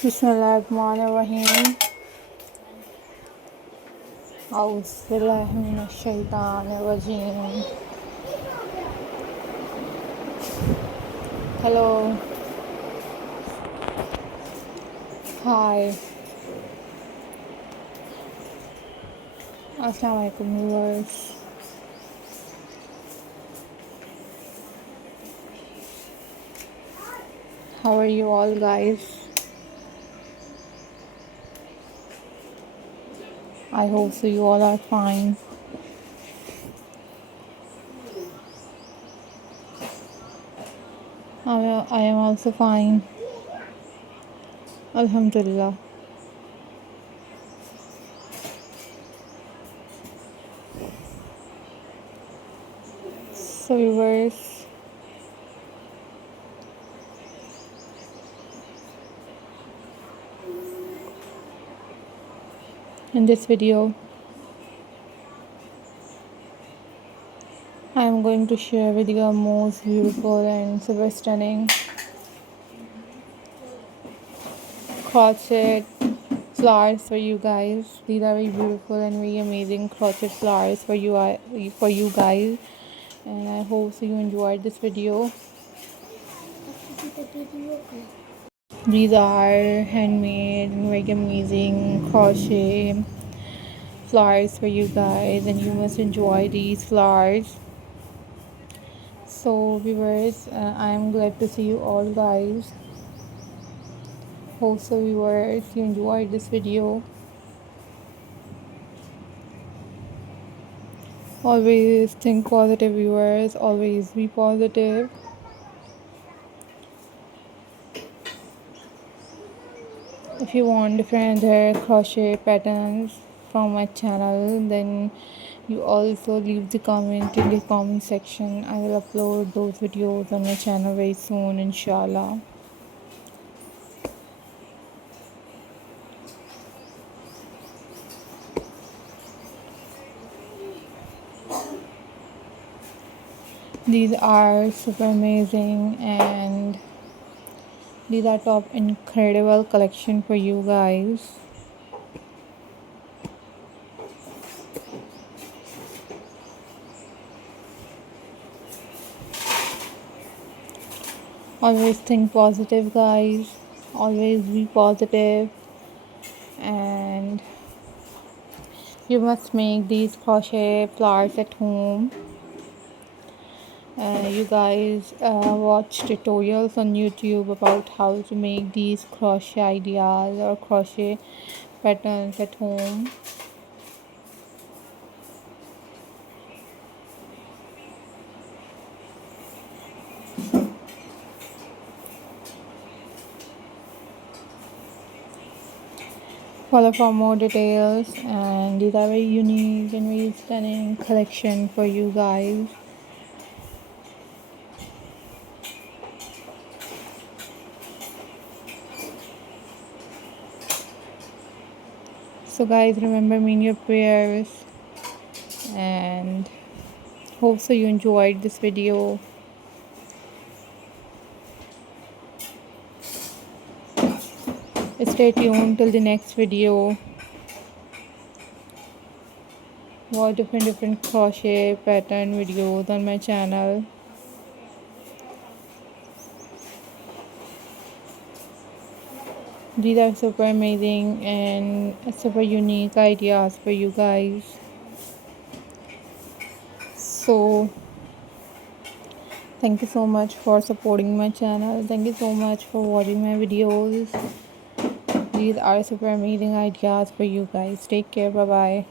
बिस्मिल्लाहिर्रहमानिर्रहीम। औज़ुबिल्लाहि मिनश्शैतानिर्रजीम। हेलो, हाय, अस्सलाम वालेकुम viewers. How are you all guys? I hope so you all are fine. I am also fine. Alhamdulillah. So viewers, in this video I am going to share with you a most beautiful and super stunning crochet flowers for you guys. These are very beautiful and very amazing crochet flowers for you guys, and I hope so you enjoyed this video. These are handmade and very amazing crochet flowers for you guys, and you must enjoy these flowers. So viewers, I am glad to see you all guys. Hope so viewers you enjoyed this video. Always think positive viewers, always be positive. If you want different crochet patterns from my channel, then you also leave the comment in the comment section. I will upload those videos on my channel very soon, inshallah. These are super amazing, and these are top incredible collection for you guys. Always think positive guys, always be positive, and you must make these crochet flowers at home. You guys watch tutorials on YouTube about how to make these crochet ideas or crochet patterns at home. Follow for more details, and these are very unique and very stunning collection for you guys. So guys, remember me in your prayers, and hope so you enjoyed this video. Stay tuned till the next video. Watch different crochet pattern videos on my channel. These are super amazing and super unique ideas for you guys. So thank you so much for supporting my channel. Thank you so much for watching my videos. These are super amazing ideas for you guys. Take care. Bye bye.